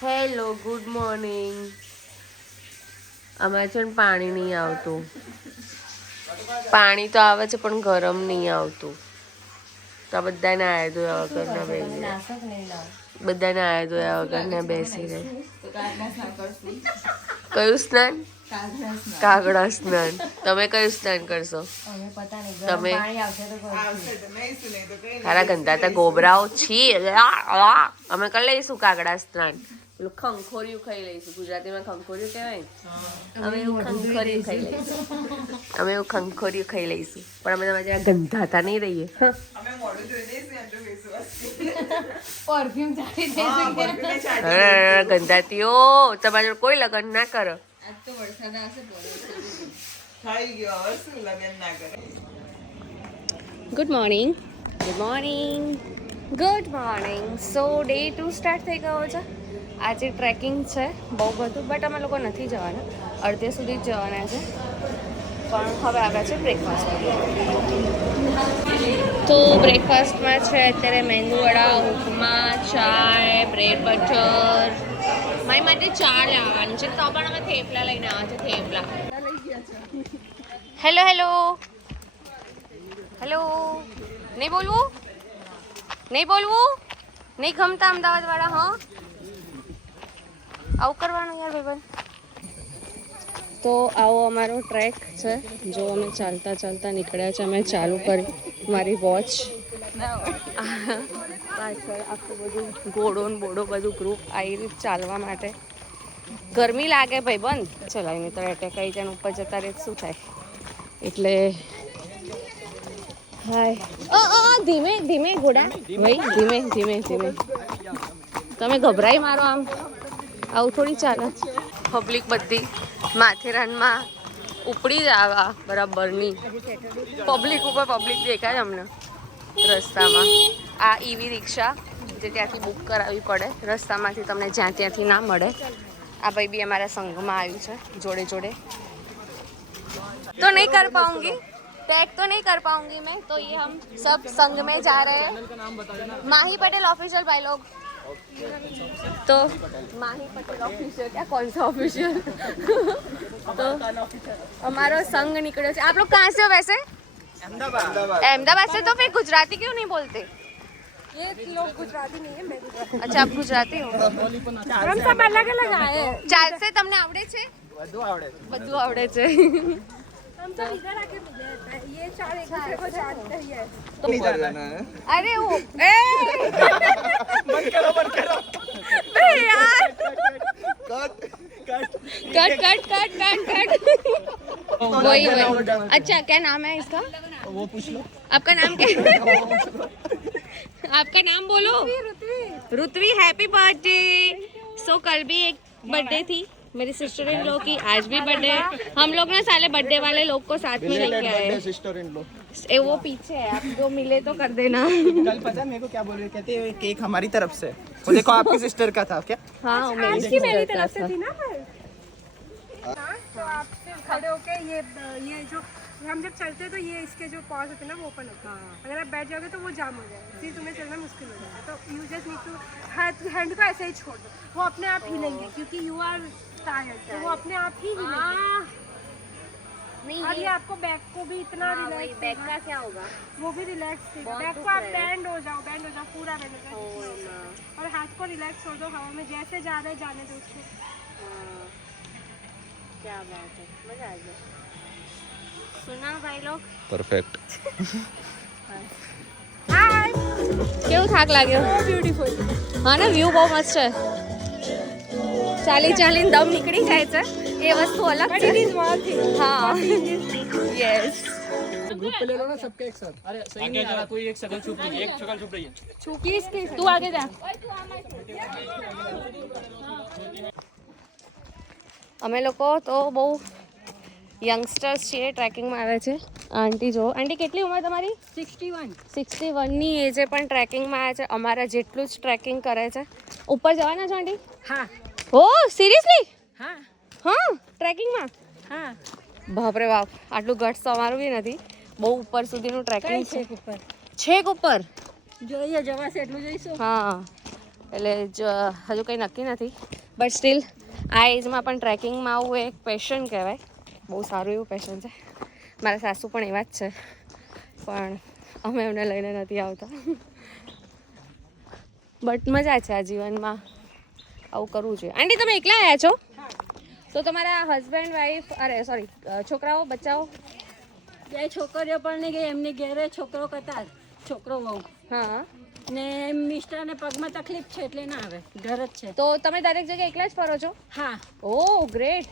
Hello good morning. અમારે છે ને પાણી નહીં આવતું. પાણી તો આવે છે પણ ગરમ નહીં આવતું. તો બધાને આયા ધોયા વગરના બેસી બધાને આયા ધોયા વગરના બેસી રહે. કયું સ્નાન? કાગડા સ્નાન. તમે કયું સ્નાન કરશો? તમે તારા ગંધાતા ગોબરાઓ છી. અમે કરી લઈશું કાગડા સ્નાન. પેલું ખંખોરિયું ખાઈ લઈશું. ગુજરાતીમાં ખંખોરિયું કહેવાય ને. અમે એવું ખંખોરિયું ખાઈ લઈશું. અમે એવું ખંખોરિયું ખાઈ લઈશું. પણ અમે તમારા જેવા ગંધાતા નહીં રહીએ. ગંધાતીઓ તમારા જોડે કોઈ લગ્ન ના કરો. Good morning. Good morning. Good morning. So day 2 start થઈ ગયો છે. આજે ટ્રેકિંગ છે બહુ બધું, બટ અમે લોકો નથી જવાના, અડધે સુધી જ જવાના છે. પણ હવે આવ્યા છે બ્રેકફાસ્ટ. તો બ્રેકફાસ્ટમાં છે અત્યારે મેંદુવડા, ઉપમા, ચાય, બ્રેડ બટર. મારી માટે ચા લાવવાની છે, તો પણ અમે થેપલા લઈને આવ્યા છે. થેપલા. Hello hello hello. નહીં બોલવું, નહીં બોલવું, નહીં ગમતા અમદાવાદવાળા. હા, આવું કરવાનું યાર ભાઈબંધ. તો આવો અમારો ટ્રેક છે. જો અમે ચાલતા ચાલતા નીકળ્યા છે. અમે ચાલુ કરી મારી વોચ પાછળ આખું બધું ઘોડો ને બોડો બધું ગ્રુપ આવી રીતે ચાલવા માટે. ગરમી લાગે ભાઈબંધ. ચલાય નહીં તો એટેક આવી જાય ઉપર જતા રહે શું થાય. એટલે હાય ધીમે ધીમે ઘોડા ભાઈ, ધીમે ધીમે ધીમે. તમે ગભરાઈ મારો. આમ આવું થોડી ચાલે. પબ્લિક બધી માથેરાનમાં ઉપડી જ આવા બરાબરની. પબ્લિક ઉપર પબ્લિક દેખાય અમને રસ્તામાં. આ ઈવી રિક્ષા જે ત્યાંથી બુક કરાવવી પડે, રસ્તામાંથી તમને જ્યાં ત્યાંથી ના મળે. આ ભાઈ બી અમારા સંઘમાં આવ્યું છે જોડે જોડે. तो नहीं कर पाऊंगी, टैग तो नहीं कर पाऊंगी मैं, तो ये हम सब संग में जा रहे हैं. माही पटेल ऑफिशियल भाई लोग. तो माही पटेल ऑफिशियल, क्या कौन सा ऑफिशियल. तो हमारा संग निकले. आप लोग कहाँ से हो वैसे? अहमदाबाद से. तो फिर गुजराती क्यों नहीं बोलते? ये लोग गुजराती नहीं है, मैं गुजराती. अच्छा, आप गुजराती हो. हम सब अलग अलग आए हैं. ચાલશે? તમને આવડે છે? બધું આવડે છે. हम सब इधर आके मिले हैं. ये चार एक दूसरे को जानते ही है. अरे वो ए बंद करो यार. कट वही. अच्छा, क्या नाम है इसका? वो पूछ लो. आपका नाम क्या है? आपका नाम बोलो. ऋत्वी. Happy birthday. सो कल भी एक बर्थडे थी मेरी सिस्टर इन लो की, आज भी बर्थडे. हम लोग ना साले बर्थडे वाले लोग को साथ में लेके आए. सिस्टर इन लो वो पीछे है, आप जो मिले तो कर देना. कल पता मेरे को क्या बोल रहे, कहते हैं केक हमारी तरफ से. वो देखो आपकी सिस्टर का था क्या? हाँ, मेरी तरफ से थी ना. तो आप खड़े होके ये जो हम जब चलते हैं तो ये इसके जो पॉज होते हैं ना वो ओपन होते हैं. अगर आप बैठ जाओगे तो वो जाम हो जाएगा, फिर तुम्हें चलना मुश्किल हो जाएगा. तो you just need to hand को ऐसे ही छोड़ दो, वो अपने आप हिलेंगे क्योंकि यू आर टायर्ड. तो वो अपने आप ही हिलेंगे. और ये आपको बैक को भी इतना रिलैक्स. बैक का क्या होगा? वो भी रिलैक्स. बैक को आप बैंड हो जाओ पूरा बैंड हो जाओ. और हाथ को रिलैक्स छोड़ दो हवा में. जैसे जा रहे जाने दो उसको. क्या बात है, मजा आ गया. सुना भाई लोग? परफेक्ट. હાય. કેવું થાક લાગ્યો? બ્યુટીફુલ. હા ને, વ્યૂ બહુ મસ્ત છે. ચાલીને દમ નીકળી જાય છે, એ વસ્તુ અલગ છે. हाँ, यस. ग्रुप पे ले लो ना सबके एक साथ. अरे सही नहीं आ रहा, कोई एक शक्ल छुप रही है, एक शक्ल छुप रही है. तू आगे जा. અમે લોકો તો બહુ યંગસ્ટર્સ છીએ, ટ્રેકિંગમાં આવે છે. આંટી જો, આંટી કેટલી ઉંમર તમારી? 61ની એજે પણ ટ્રેકિંગમાં આવે છે. અમારા જેટલું જ ટ્રેકિંગ કરે છે. ઉપર જવાના છો આંટી? હા. ઓ સિરિયસલી? હા. હા, ટ્રેકિંગમાં? હા. બાપરે બાપ, આટલું ગટ્સ તો અમારું બી નથી. બહુ ઉપર સુધીનું ટ્રેકિંગ છે. ઉપર છેક ઉપર જોઈએ જવાશે એટલું જઈશું. હા, એટલે હજુ કંઈ નક્કી નથી, બટ સ્ટીલ આ એજમાં પણ ટ્રેકિંગમાં આવવું એક પેશન કહેવાય. બહુ સારું એવું પેશન છે. મારા સાસુ પણ એવા જ છે, પણ અમે એમને લઈને નથી આવતા. બટ મજા છે આ જીવનમાં, આવું કરવું જોઈએ. આંટી તમે એકલા આવ્યા છો? તો તમારા હસબન્ડ વાઈફ સોરી છોકરાઓ બચ્ચાઓ? 2 છોકરીઓ પણ નહીં ગઈ, એમની ઘેરે છોકરો કતાર, છોકરો વહુ. હા. ને મિસ્ટરને પગમાં તકલીફ છે એટલે ના આવે, ઘર જ છે. તો તમે દરેક જગ્યાએ એકલા જ ફરો છો? હા. ઓહ ગ્રેટ,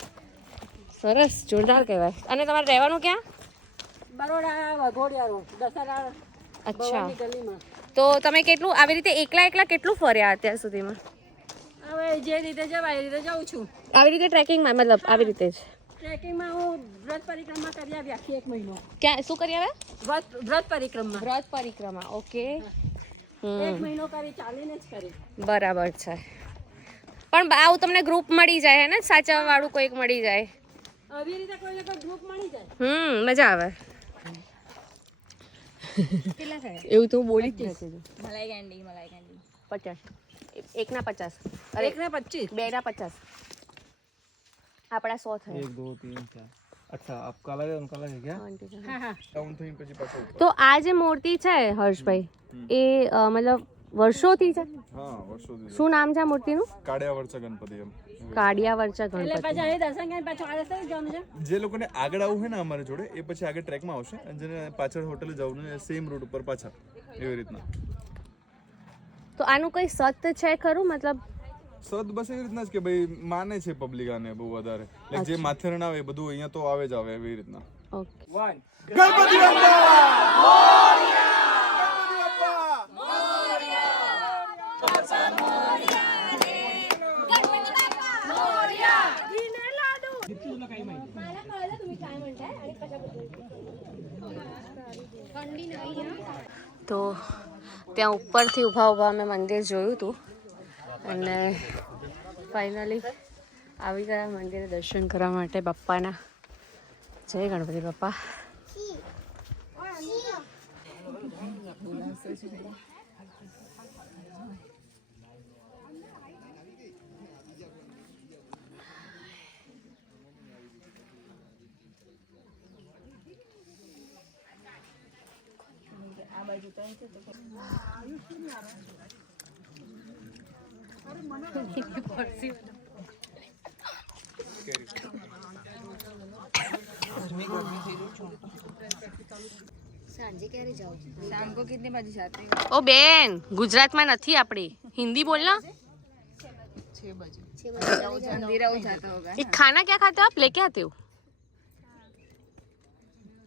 સરસ, જોરદાર કહેવાય. અને તમારે રહેવાનું ક્યાં? બરોડા વઘોડિયા રોડ, દશહરા અચ્છા, ભવાની ગલીમાં. તો તમે કેટલું આવી રીતે એકલા કેટલું ફર્યા અત્યાર સુધીમાં? હવે જે રીતે જવાય એ રીતે જાઉં છું. આવી રીતે ટ્રેકિંગમાં, મતલબ આવી રીતે જ ટ્રેકિંગમાં હું વ્રત પરિક્રમા કરી આવી આખી 1 મહિનો. ક્યાં શું કરી આવ્યા? વ્રત પરિક્રમા. વ્રત પરિક્રમા, ઓકે. 1 મહિનો કરી, ચાલીને જ કરી. બરાબર છે. પણ આવું તમને ગ્રુપ મળી જાય હે ને, સાચા વાળું કોઈક મળી જાય? આવી રીતે કોઈને કોઈ ગ્રુપ મળી જાય. મજા આવે. કેટલા થાય? એવું તો બોલી જ નથી. મલાઈ કેન્ડી 50, એકના 50, અરે 1 ના 25, 2 ના 50, આપણા 100 થયા. 1 2 3 4 अच्छा आपका अलग है उनका अलग है क्या? હા હા. काउंट थी પછી પાછો. તો આ જે મૂર્તિ છે હર્ષભાઈ, એ મતલબ વર્ષોથી છે? હા વર્ષોથી. શું નામ છે આ મૂર્તિનું? કાળિયાવર્ચા ગણપતિ એમ. કાળિયાવર્ચા એટલે ગણપતિ. પાછા અહીં દર્શન કરીને પાછું આ રસ્તે જ જવાનું છે. જે લોકોને આગળ આવવું હોય ને અમારી જોડે એ પછી આગળ ટ્રેકમાં આવશે અને જેને પાછળ હોટલે જવું ને સેમ રૂટ ઉપર પાછા એવી રીતના. તો આનું કોઈ સત છે ખરું? મતલબ સદ બસ એવી રીતના જ કે ભાઈ માને છે પબ્લિક આને બહુ વધારે. લાઈક જે માથેરણ આવે એ બધું અહીંયા તો આવે જ આવે એવી રીતના. ઓકે. 1 ગણપતિ બાપ્પા તો ત્યાં ઉપરથી ઊભા અમે મંદિર જોયું હતું અને ફાઇનલી આવી ગયા મંદિરે દર્શન કરવા માટે બાપ્પાના. જય ગણપતિ બાપ્પા. ઓ બેન, ગુજરાતમાં નથી આપણી, હિન્દી બોલના. ये खाना क्या खाते हो आप? लेके आते हो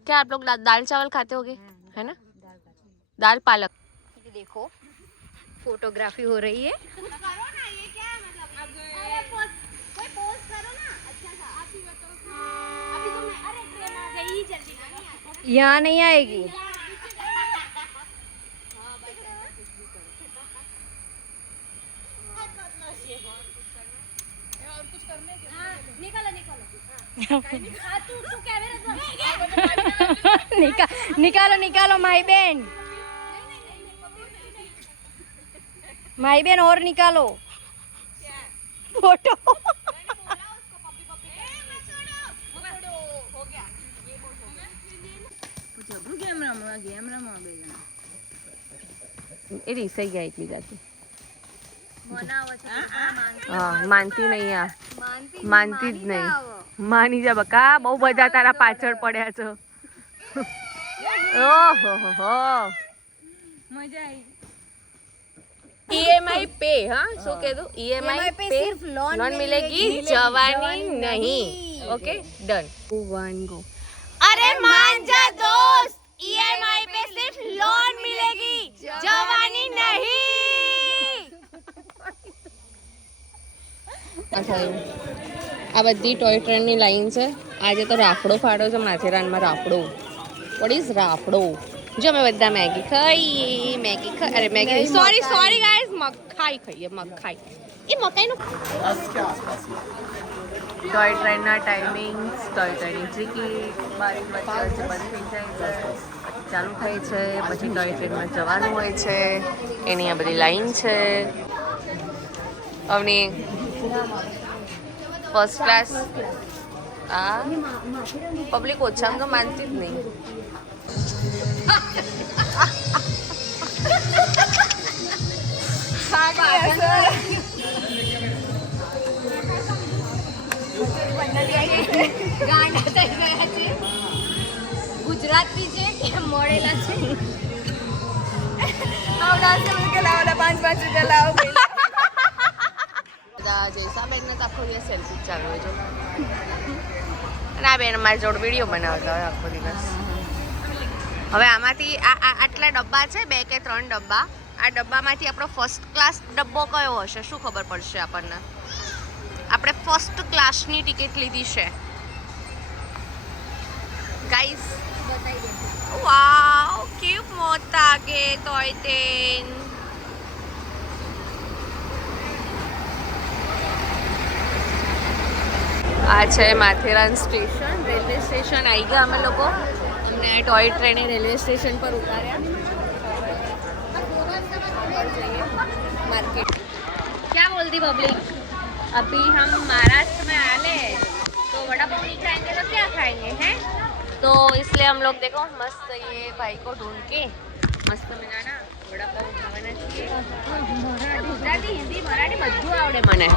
क्या आप लोग? दाल चावल खाते होगे, है ना? दाल पालक. देखो फोटोग्राफी हो रही है. यहाँ नहीं आएगी. निकालो निकालो माई बहन, माई बहन और निकालो फोटो. એ રીસાઈ ગયા એટલી જાતી. હા માનતી નહીં, આ માનતી જ નહીં. માની જા બકા, બહુ બધા તારા પાછળ પડ્યા છો. ઓહો હો, મજા આવી. ईएमआई पे, हाँ શું કીધું? ईएमआई पे सिर्फ लोन मिलेगी, जवानी नहीं. Okay done. 1 गो. अरे मान जा दोस्त, ईएमआई पे सिर्फ लोन मिलेगी, जवानी नहीं. આ બધી ટોય ટ્રેનની લાઈન છે. આજે તો રાફડો ફાડો છે માથેરાનમાં. રાફડો, વોટ ઇઝ રાફડો? જો અમે બધા મેગી ખાઈએ. અરે મેગી સોરી ગાઈઝ, મકાઈ ખાઈએ. મકાઈ, એ મકાઈનું ટોય ટ્રેનના ટાઈમિંગ્સ, ટોય ટ્રેનની ટિકિટ બારી વચ્ચે બંધ થઈ જાય છે, પછી ચાલુ થાય છે, પછી ટોય ટ્રેનમાં જવાનું હોય છે. એની આ બધી લાઈન છે. અવની ફર્સ્ટ ક્લાસ હા પબ્લિક ઓછામાં તો માનતી જ નહીં ગુજરાતી છે કે મળેલા છે જયસાબેન ને આખો દિવસ સેલ્ફી ચાલુ હોય જો અને આ બેન મારી જોડે વિડીયો બનાવતા હોય આખો દિવસ હવે આમાંથી આટલા ડબ્બા છે 2 કે 3 ડબ્બા આ ડબ્બામાંથી આપણો ફર્સ્ટ ક્લાસ ડબ્બો કયો હશે શું ખબર પડશે આપણને આપણે ફર્સ્ટ ક્લાસની ટિકિટ લીધી છે ગાઈસ વાવ કેવું મોટા કે તોય તેન આ છે માથેરાન સ્ટેશન રેલવે સ્ટેશન આવી ગયા અમે લોકો અમને ટોય ટ્રેને રેલવે स्टेशन पर उतारा मार्केट क्या बोलती पब्लिक अभी हम महाराष्ट्र में आले तो वड़ा पाव नहीं खाएंगे तो क्या खाएंगे हैं तो इसलिए हम लोग देखो मस्त ये भाई को ढूंढ के मस्त मजाना वड़ा पाव खावाना चाहिए गुजराती हिंदी मराठी બધું આવડે મને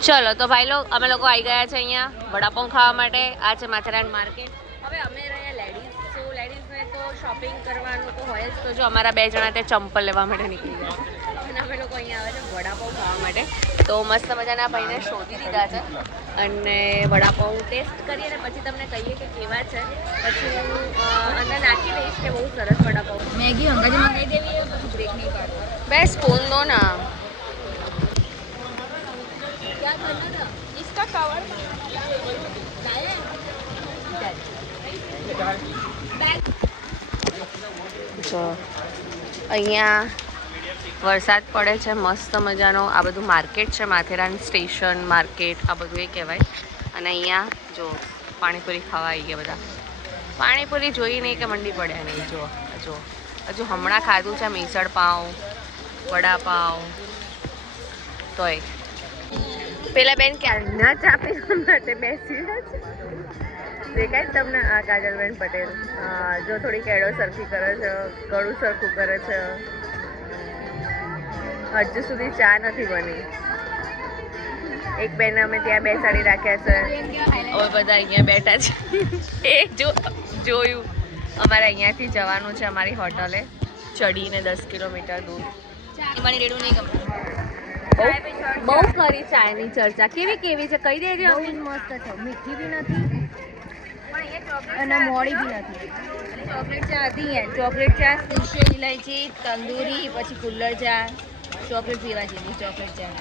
ચલો તો ભાઈ લોગ અમે લોકો આવી ગયા છે અહીંયા વડાપાઉં ખાવા માટે આ છે માથેરાન માર્કેટ હવે અમે રહ્યા લેડીઝ તો લેડીઝને તો શોપિંગ કરવાનું તો હોય જ તો જો અમારા 2 જણા તે ચંપલ લેવા માટે નીકળી ગયા અને અમે લોકો અહીંયા આવે છે વડાપાઉં ખાવા માટે તો મસ્ત મજાના ભાઈને શોધી દીધા છે અને વડાપાઉં ટેસ્ટ કરીએ ને પછી તમને કહીએ કે કેવા છે પછી હું અંદર નાખી દઈશ કે બહુ સરસ વડાપાઉં મેગી અંગાજી મંગાવી દેવી પછી બ્રેક નહીં પાડતો બે સ્પૂન દો ના क्या करना था इसका कवर જો અહીંયા વરસાદ પડે છે મસ્ત મજાનો આ બધું માર્કેટ છે માથેરાન સ્ટેશન માર્કેટ આ બધું એ કહેવાય અને અહીંયા જો પાણીપુરી ખાવા આવી ગયા બધા પાણીપુરી જોઈ નહીં કે મંડી પડ્યા નહીં જો જો હજુ હમણાં ખાધું છે મિસળ પાઉં વડાપાઉં તોય પેલા બેન ક્યારના ચા પીવા માટે બેસી છે દેખાય તમને આ કાજલબેન પટેલ જો થોડી કેળો સરખી કરે છે ગળું સરખું કરે છે હજુ સુધી ચા નથી બની એક બેન અમે ત્યાં બેસાડી રાખ્યા છે હવે બધા અહીંયા બેઠા છે એ જોયું અમારે અહીંયાથી જવાનું છે અમારી હોટલે ચડીને 10 કિલોમીટર દૂર મને રેડું નહીં ગમે બહુ કરી ચાયની ચર્ચા કેવી કેવી છે કહી દેજો બહુ જ મસ્ત છે મીઠી બી નથી અને મોડી બી નથી ચોકલેટ ચા હતી યાર ચોકલેટ ચા સ્પેશિયલ ઇલાયચી તંદૂરી પછી કુલ્લર ચા ચોકલેટ પીવા જેવી ચોકલેટ ચા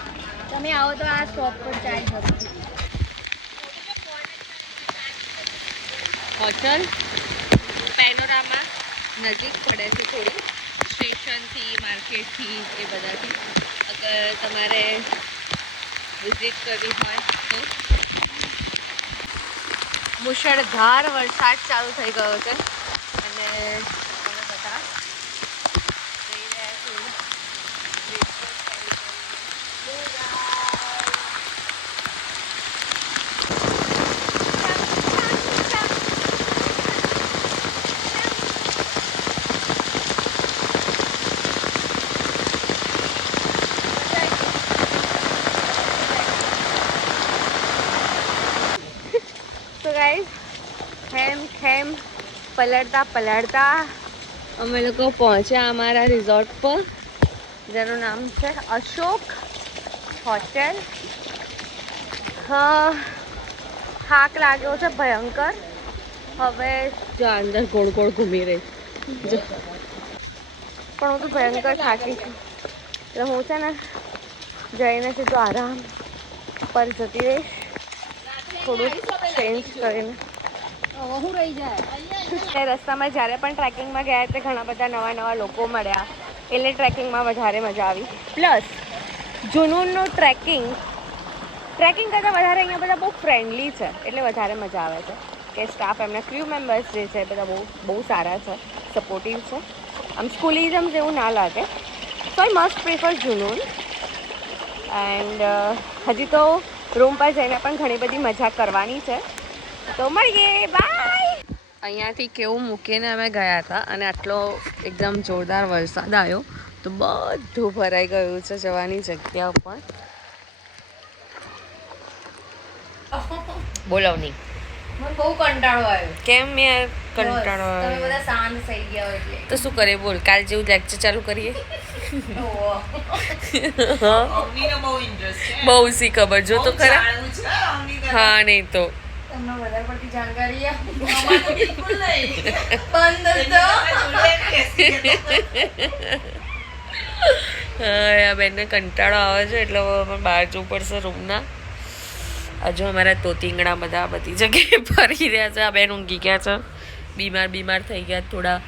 તમે આવો તો આ સ્ટોપ પર ચા જરૂર હોટલ પેનોરામા નજીક પડે છે થોડી સ્ટેશનથી માર્કેટથી એ બધાથી અગર તમારે વિઝિટ કરવી હોય તો મુશળધાર વરસાદ ચાલુ થઈ ગયો છે અને અમે બધા જઈ રહ્યા છીએ ખેમ પલળતા અમે લોકો પહોંચ્યા અમારા રિઝોર્ટ પર જેનું નામ છે અશોક હોટેલ થાક લાગ્યો છે ભયંકર હવે જો અંદર ગોળ ગોળ ઘૂમી રહી પણ હું તો ભયંકર થાકી છું એટલે હું છે ને જઈને સીધું આરામ પર જતી રહીશ થોડું ચેન્જ કરીને હું રહી જાય રસ્તામાં જ્યારે પણ ટ્રેકિંગમાં ગયા તે ઘણા બધા નવા લોકો મળ્યા એટલે ટ્રેકિંગમાં વધારે મજા આવી પ્લસ જુનૂનનું ટ્રેકિંગ કરતાં વધારે અહીંયા બધા બહુ ફ્રેન્ડલી છે એટલે વધારે મજા આવે છે કે સ્ટાફ એમના ક્રૂ મેમ્બર્સ જે છે બધા બહુ સારા છે સપોર્ટિવ છે આમ સ્કૂલિઝમ જેવું ના લાગે સો આઈ મસ્ટ પ્રિફર જુનૂન એન્ડ હજી તો રૂમ પર જઈને પણ ઘણી બધી મજા કરવાની છે. તો મળીએ, બાય. અહીંયાથી કેવું મૂકીને અમે ગયા હતા અને આટલો એકદમ જોરદાર વરસાદ આવ્યો તો બધું ભરાઈ ગયું છે જવાની જગ્યા ઉપર. બોલો નહીં, મને બહુ કંટાળો આવ્યો. કેમ યાર કંટાળો તમે આવ્યો? બધા શાંત થઈ ગયા હોય એટલે. તો શું કરીએ બોલ, કાલ જેવું લેક્ચર ચાલુ કરીએ. ઓહો. બહુ સી ખબર જો તો ખરા. હા નહીં તો તમને વધારે પડતી જાણકારી બિલકુલ નહીં. બંધ તો હા આ બેનને કંટાળો આવે છે એટલે હવે બહાર જવું પડશે રૂમના. હજુ અમારા તોતિંગડા બધા બધી જગ્યાએ ફરી રહ્યા છે. આ બેન ઊંઘી ગયા છે, બીમાર થઈ ગયા થોડા.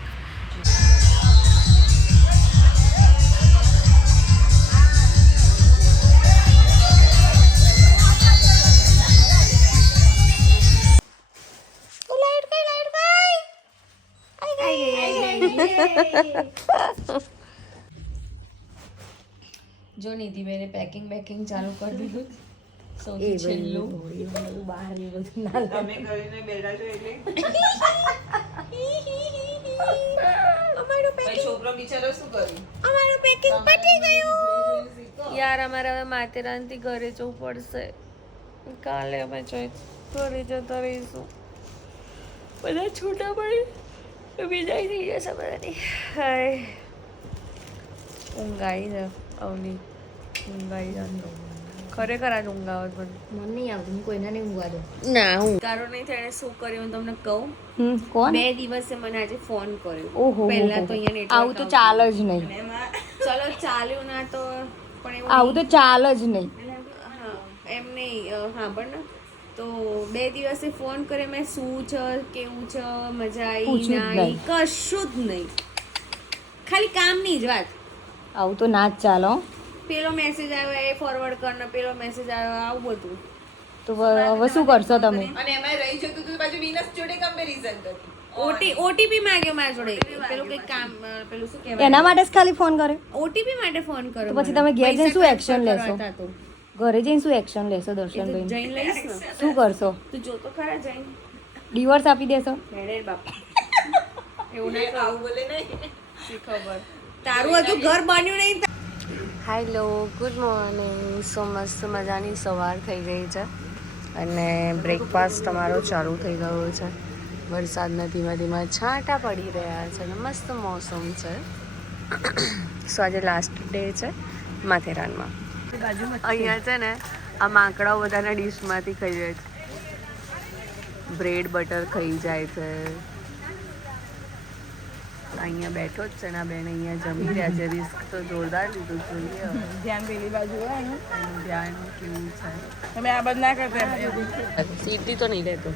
જો નિધિ બેને પેકિંગ ચાલુ કરી દીધું. સૌથી છેલ્લું બહાર ને બધું ના તમે કરીને બેઠા છો એટલે અમારું પેકિંગ છોકરો બિચારો શું કર્યું? અમારું પેકિંગ પતી ગયું. યાર અમારે હવે માથેરાનથી ઘરે જવું પડશે. કાલે અમે ઘરે જતા રહીશું. બધા છૂટા પડે વિદાય થઈ જશે બધાની. હાય ઊંઘ આવી જાય અવની, ઊંઘ આવી જાય ખરેખર. આજ ઊંઘ આવે પણ મને નહીં આવતું. હું કોઈના નહીં ઊંઘવા દઉં. ના હું તારો નહીં થાય શું કર્યું હું તમને કહું. કોણ? 2 દિવસે મને આજે ફોન કર્યો. ઓહો, પહેલા તો અહીંયા આવું તો ચાલે જ નહીં. ચલો ચાલ્યું ના તો પણ એવું આવું તો ચાલે જ નહીં. હા એમ નહીં. હા પણ ને તો 2 દિવસે ફોન કરે મેં શું છે કેવું છે મજા આવી પૂછ્યું ના જ આવી નહીં. કશું જ નહીં. ખાલી કામની જ વાત. આવું તો ના જ ચાલે હો. પેલો મેસેજ આવ્યો એ ફોરવર્ડ કર ને પેલો મેસેજ આવ્યો આવું બધું. તો હવે શું કરશો તમે? ઓટીપી માંગ્યો મારા જોડે. પેલું કઈ કામ પેલું શું કહેવાય એના માટે જ ખાલી ફોન કરે? ઓટીપી માટે ફોન કર્યો. તો પછી મને. તમે ઘેર જઈને શું પૈસા એક્શન transfer લેશો? કરવા હતા તો. ઘરે જઈને શું એક્શન લેશો એ તો દર્શનભાઈ? જઈને લઈશ ને. શું કરશો? તું જો તો ખરા જઈને. ડિવોર્સ આપી દેશો? હેડે બાપા. એવું ના આવું બોલે નહીં. શી ખબર. તારું હજુ ઘર બન્યું નહીં. Hello good morning. સો મસ્ત મજાની સવાર થઈ ગઈ છે અને બ્રેકફાસ્ટ અમારો ચાલુ થઈ ગયો છે. વરસાદના ધીમા ધીમા છાંટા પડી રહ્યા છે અને મસ્ત મોસમ છે. સો આજે લાસ્ટ ડે છે માથેરાનમાં. અહીંયા છે ને આ માકડાઓ બધાના ડીશમાંથી ખાઈ જાય છે. બ્રેડ બટર ખાઈ જાય છે. અહીંયા બેઠો જ છે ને બેન અહીંયા જમી રહ્યા છે. રિસ્ક તો જોરદાર લીધું. જોઈએ ધ્યાન પેલી બાજુ હોય એનું ધ્યાન કેવું છે. તમે આ બધું ના કરતા. સીટી તો નહીં રહેતો.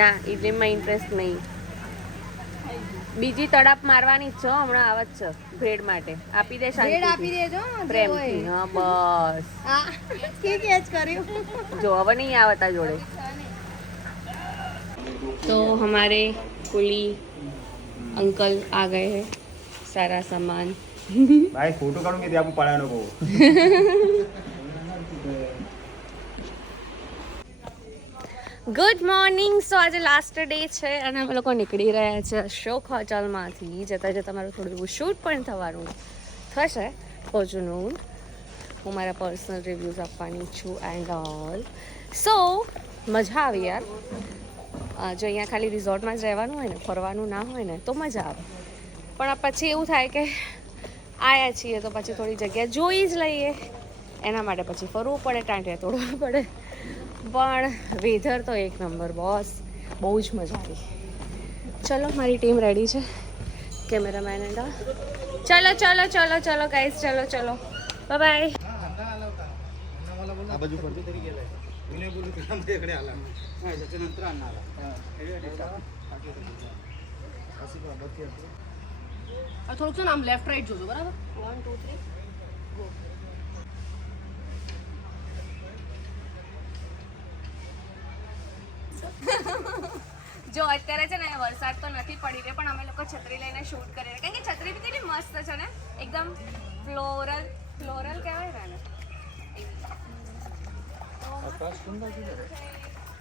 ના ઇડલીમાં ઇન્ટરેસ્ટ નહીં. બીજી તડપ મારવાની જ છે હમણાં આવત છે બ્રેડ માટે. આપી દે બ્રેડ આપી શાંતિથી. દેજો પ્રેમથી. હા બસ કે કેચ કર્યું. जो अब नहीं आवता जोड़े. तो हमारे कुली अंकल आ गए हैं. सारा सामान भाई फोटो काढून घेते आपण पळायला नको. Good morning. સો આજે લાસ્ટ ડે છે અને અમે લોકો નીકળી રહ્યા છે અશોક હોટલમાંથી. જતાં જતાં મારું થોડું એવું શૂટ પણ થવાનું થશે પહોંચનું. હું મારા પર્સનલ રિવ્યૂઝ આપવાની છું એન્ડ ઓલ. સો મજા આવી યાર. જો અહીંયા ખાલી રિઝોર્ટમાં જ રહેવાનું હોય ને, ફરવાનું ના હોય ને તો મજા આવે. પણ પછી એવું થાય કે આવ્યા છીએ તો પછી થોડી જગ્યા જોઈ જ લઈએ. એના માટે પછી ફરવું પડે, ટાંટિયા તોડવા પડે. પણ વેધર તો એક નંબર બોસ. બહુ જ મજા આવી. ચલો મારી ટીમ રેડી છે. કેમેરામેન એન્ડ ચલો ચલો ચલો ચલો ગાઈઝ ચલો ચલો બાય. આ बाजू पडते तरी गेलाय. पुणे बोलू तुला माझ्याकडे आला. हा त्याच्यानंतर आणणार. થોડુંક છે ને આમ લેફ્ટ રાઈટ જોજો બરાબર. 1 2 3 ગો. જો અત્યારે છે ને વરસાદ તો નથી પડી રહ્યો પણ અમે લોકો છત્રી લઈને શૂટ કરી રહ્યા કારણ કે છત્રી બી કેટલી મસ્ત છે ને એકદમ ફ્લોરલ કહેવાય ને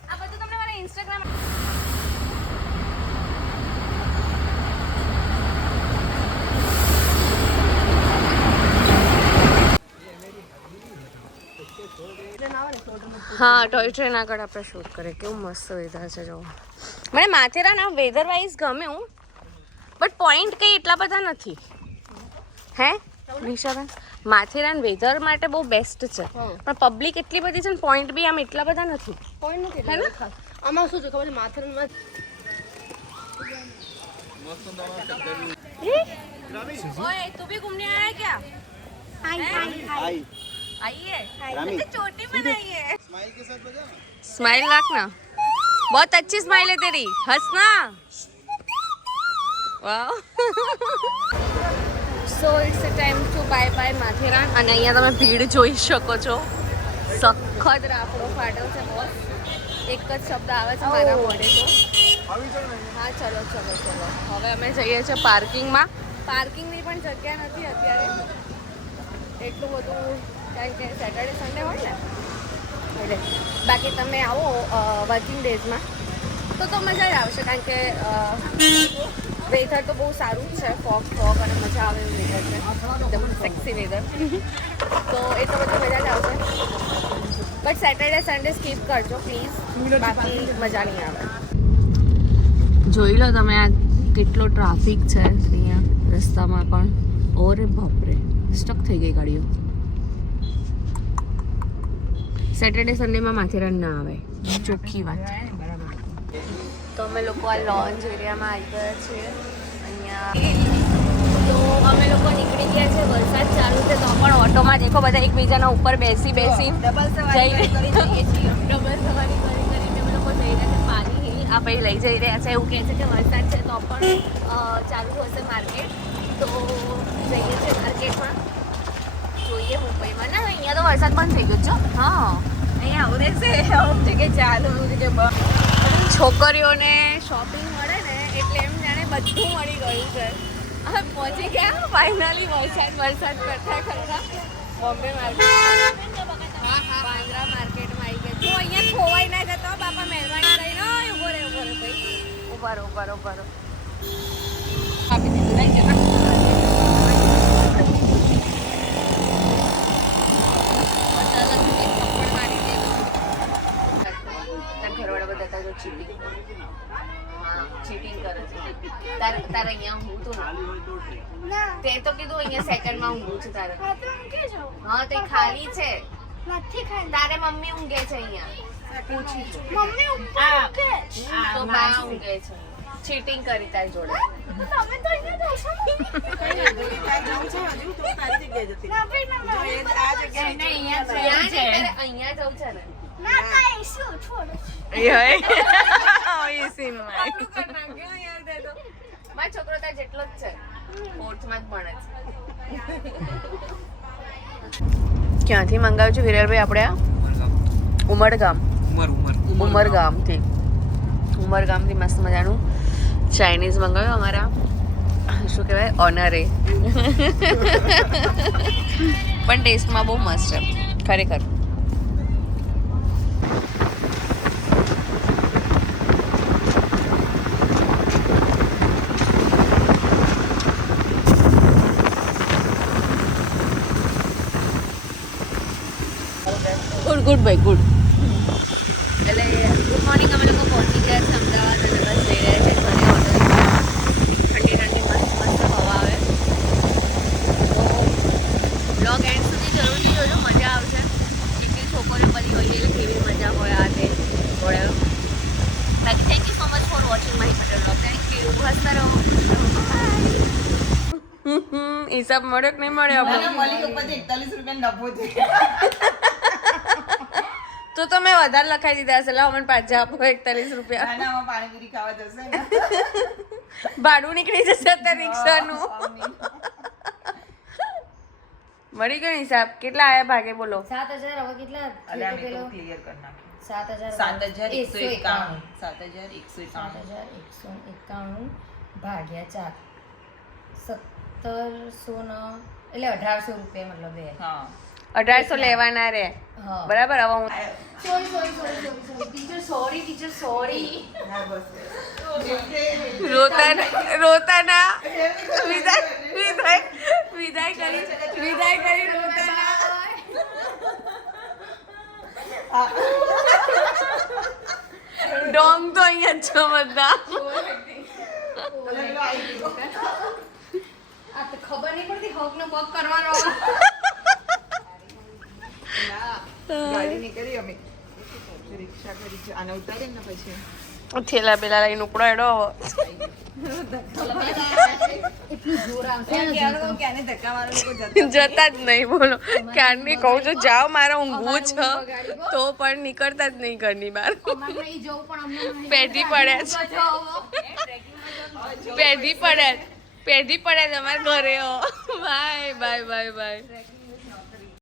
આ બધું તમને મારા ઇન્સ્ટાગ્રામ હા ટોય ટ્રેન આગળ આપણે શૂટ કરીએ કેવું મસ્ત વેધર છે જો મને માથેરાન આ વેધર વાઇઝ ગમે હું બટ પોઈન્ટ કંઈ એટલા બધા નથી હે નિશાબેન માથેરાન વેધર માટે બહુ બેસ્ટ છે પણ પબ્લિક એટલી બધી છે ને પોઈન્ટ બી આમ એટલા બધા નથી પોઈન્ટ નથી હે ને આમાં શું છે ખબર છે માથેરાનમાં ओए तू भी घूमने आया क्या आइए चोटी बनाई है स्माइल रखना बहुत अच्छी स्माइल है तेरी हंसना वाह so it's a time to bye bye Matheran અને અહીંયા તમે ભીડ જોઈ શકો છો સખત રાફડો ફાટ્યો છે બોસ એક જ શબ્દ આવે છે મારા મોઢે તો હા ચલો ચલો ચલો હવે અમે જઈએ છીએ પાર્કિંગમાં પાર્કિંગની પણ જગ્યા નથી અત્યારે એટલું બધું કારણ કે સેટરડે સન્ડે હોય ને એટલે બાકી તમે આવો વર્કિંગ ડેઝમાં તો મજા જ આવશે કારણ કે વેધર તો બહુ સારું જ છે ફોગ અને મજા આવે એવું વેધર છે એકદમ સેક્સી વેધર તો એ તો બધી મજા જ આવશે બટ સેટરડે સન્ડે સ્કીપ કરજો પ્લીઝ બાકી મજા નહીં આવે જોઈ લો તમે આ કેટલો ટ્રાફિક છે અહીંયા રસ્તામાં પણ ઓરે બાપરે સ્ટક થઈ ગઈ ગાડીઓ સેટરડે સન્ડેમાં માથેરાન ના આવે ચોખ્ખી વાત તો અમે લોકો આ લોન્જ એરિયામાં આવી ગયા છીએ અહીંયા તો અમે લોકો નીકળી ગયા છે વરસાદ ચાલુ છે તો પણ ઓટોમાં દેખો બધા એકબીજાના ઉપર બેસી ડબલ સવારી કરી અમે લોકો જઈ રહ્યા છે પાણી હિલ આ ભાઈ લઈ જઈ રહ્યા છે એવું કહે છે કે વરસાદ છે તો પણ ચાલુ હશે માર્કેટ તો જઈએ છીએ માર્કેટમાં જોઈએ મુંબઈમાં ના અહીંયા તો વરસાદ બંધ થઈ ગયો છો હા અહીંયા આવું રહેશે અમુક જગ્યાએ ચાલુ જગ્યાએ છોકરીઓને શોપિંગ મળે ને એટલે એમ જાણે બધું મળી ગયું છે હવે પહોંચી ગયા ફાઇનલી વરસાદ કરતા કરતા બોમ્બે માર્કેટ બાંદ્રા માર્કેટમાં આવી ગયા જો અહીંયા ખોવાઈ ના જતો બાપા મહેરબાની કરીને ઉભો રહે ભાઈ ઉભા રહો આપી દીધું નહીં જતા ચીટિંગ કરે છે તારે અહીંયા ઊંઘું તું તે તો કીધું અહીંયા સેકન્ડમાં ઊંઘું છું તારે હા તે ખાલી છે તારે મમ્મી ઊંઘે છે અહીંયા પૂછી મમ્મી તો બા ઊંઘે છે ચીટિંગ કરી તારી જોડે તમે તો અહીંયા જશો અહીંયા જવું છે ને મારો છોકરો ત્યાં જેટલો જ છે ફોર્થમાં જ ભણે છે ક્યાંથી મંગાવ્યું છે વિરારભાઈ આપણે આ ઉમરગામથી મસ્ત મજાનું ચાઇનીઝ મંગાવ્યું અમારા શું કહેવાય ઓનરે પણ ટેસ્ટમાં બહુ મસ્ત છે ખરેખર ગુડ ભાઈ ગુડ એટલે ગુડ મોર્નિંગ અમે લોકો પહોંચી ગયા છે અમદાવાદ અને બસ જઈ રહ્યા છે ઘરે હોટલમાં ઠંડી મસ્ત હવા આવે તો બ્લોગ એન્ડ સુધી જરૂરથી જોજો મજા આવશે જેટલી છોકરીઓ બધી હોય એટલે કેવી મજા હોય આ તે જોડે બાકી thank you so much for watching my Patel blog thank you હસતા રહો હિસાબ મળ્યો કે નહીં મળ્યો તો તમે વધારે લખાઈ દીધા હશે લાવો મને પાછા આપો 41 રૂપિયા ભાડું નીકળી જશે અત્યારે રિક્ષાનું મળી ગયો હિસાબ કેટલા આયા ભાગે બોલો 7,000 હવે કેટલા 7,191 7,191 ભાગ્યા 4 1700 એટલે 1800 રૂપિયા મતલબ એ 1800 લેવાના રે હા બરાબર હવે હું ટીચર સોરી રોતાના વિદાય કરી રોતાના ડોંગ તો અહીંયા જ છો બધા આ તો ખબર નહીં પડતી હક નો પગ કરવાનો થેલા બેલા લઈને ઉપડો એડો એટલું જોર આવશે ને જતા જ નહીં બોલો ક્યારની કહું છું જાઓ મારે ઊંઘવું છે તો પણ નીકળતા જ નહીં ઘરની બહાર અમારે નહીં જવું પણ અમને પેઢી પડ્યા છે અમારા ઘરે બાય બાય બાય બાય